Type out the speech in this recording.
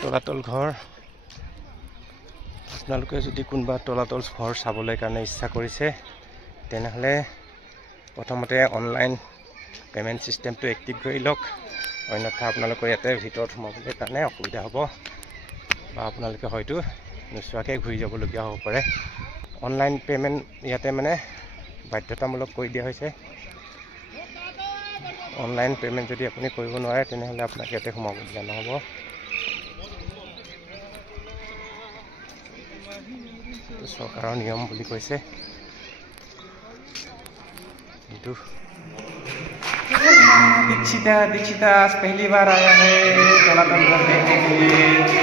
তলাতল ঘৰ আপোনালোকে যদি কোনোবা তলাতল ঘৰ চাবলৈ কাৰণে ইচ্ছা কৰিছে তেনেহ'লে প্ৰথমতে অনলাইন পেমেণ্ট চিষ্টেমটো এক্টিভ কৰি লওক অন্যথা আপোনালোকৰ ইয়াতে ভিতৰত সোমাবলৈ কাৰণে অসুবিধা হ'ব বা আপোনালোকে হয়তো নোচোৱাকৈ ঘূৰি যাবলগীয়া হ'ব পাৰে অনলাইন পেমেণ্ট ইয়াতে মানে বাধ্যতামূলক কৰি দিয়া হৈছে অনলাইন পেমেণ্ট যদি আপুনি কৰিব নোৱাৰে তেনেহ'লে আপোনাক ইয়াতে সোমাবলগীয়া নহ'ব চৰকাৰৰ নিয়ম বুলি কৈছে কিন্তু दीक्षिता आज पहली बार आया है तलातल घर देखने के लिए